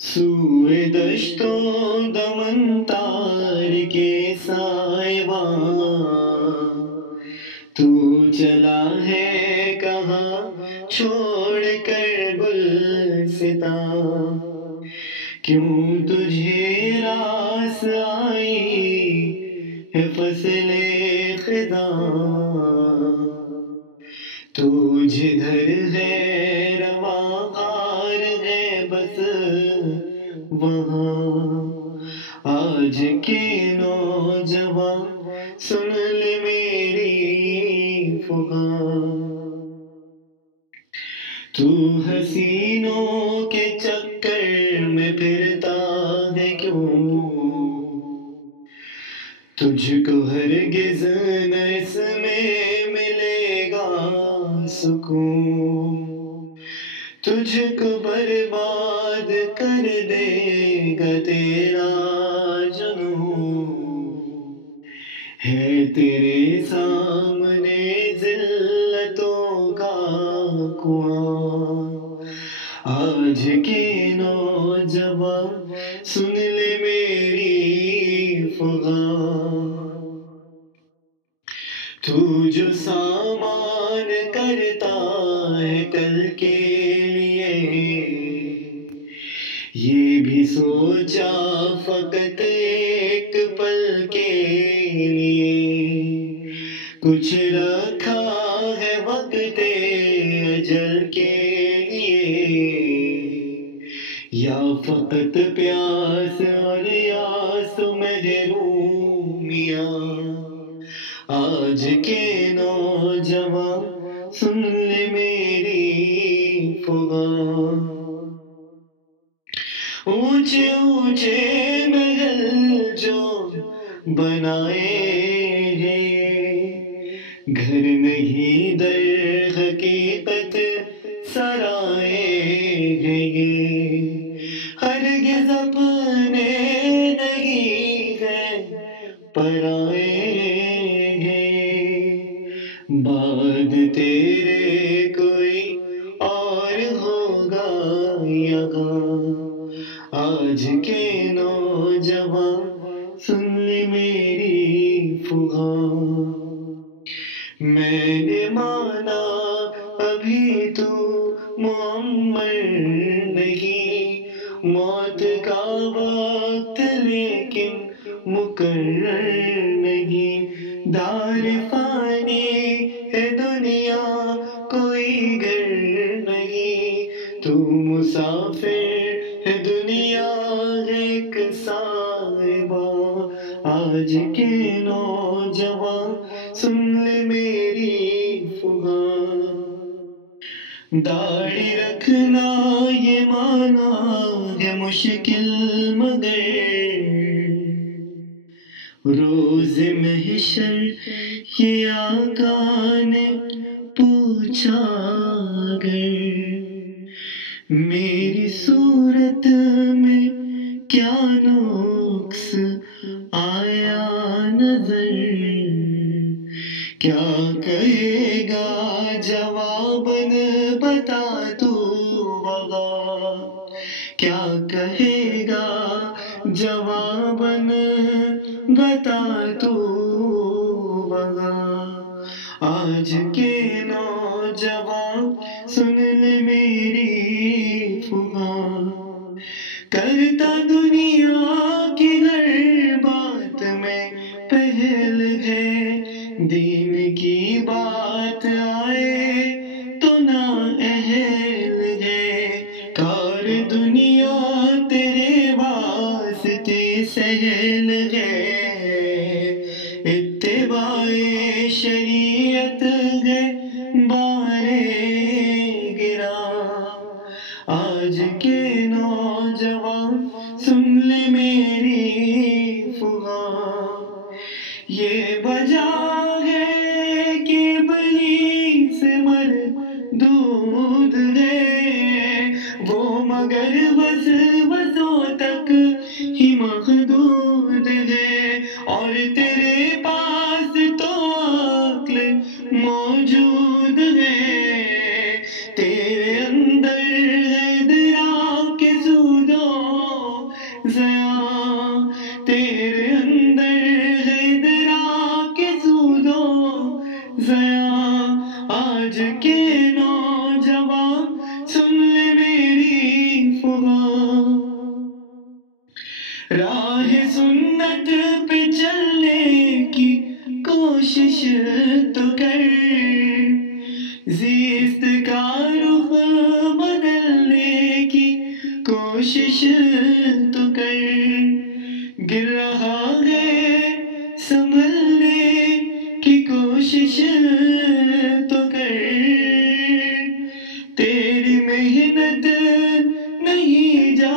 سوئے دشت و دمن تار کے سائباں، تو چلا ہے کہاں چھوڑ کر گلستاں، کیوں تجھے راس آئی ہے فصل خزاں، تو جدھر ہے رواں غار ہے بس وہاں، آج کے نوجوان سن لے میری فغاں، تو حسینوں کے چکر میں پھرتا ہے کیوں، تجھ کو ہرگز نہ اس میں ملے گا سکون، تجھ کو برباد کر دے گا تیرا جنون، ہے تیرے سامنے ذلتوں کا کنواں، آج کے نوجوان سن لے میری فغاں، تو جو سامان کرتا ہے کل کے لیے، یہ بھی سوچا فقط ایک پل کے لیے، کچھ رکھا ہے وقت اجل کے لیے، یا فقط پیاس اور یاس محرومیاں، آج کے نوجوان سن لے میری فغاں، اونچے اونچے محل جو بنائے ہیں، گھر نہیں در حقیقت سرائے ہیں، ہرگز اپنے نہیں ہیں پرائے ہیں، بعد تیرے کوئی اور ہوگا یہاں، آج کے نوجوان سن لے میری فغاں، میں نے مانا ابھی تو معمر نہیں، موت کا وقت لیکن مقرر نہیں، دار فانی ہے دنیا کوئی گھر نہیں، تو مسافر ہے دنیا ایک صاحبہ، آج کے نوجوان سن لے میری فغاں، داڑھی رکھنا یہ مانا ہے مشکل مگر روز محشر یہ آقا نے پوچھا اگر میری صورت میں کیا نقص آیا نظر، کیا کہے گا جواباً بتا تو وغا، کیا کہے گا جواباً بتا تو وغا، آج کے نوجوان سن لے میری فغاں، کرتا دنیا کی ہر بات میں پہل ہے، دین کی بات آئے تو نااہل ہے، کار دنیا تیرے واسطے سہل ہے، اتباع شریعت ہے بارے گراں، آج کے نوجوان سن لے میری فغاں، یہ وجہ ہے کہ بلی سے مردود ہے وہ، مگر وسوسوں تک ہی محدود ہے، اور تیرے پاس تو عقل موجود ہے، تیرے اندر ہے درا کے سود و ضیاء تیرے اندر ہے درا کے سود و ضیاء آج کے نوجوان سن لے میری فغاں راہ سنت پہ چلنے کی کوشش تو کر زیست کا رخ بدلنے کی کوشش تو کر گر رہا ہے سنبھلنے کی کوشش تو کر تیری محنت نہیں جا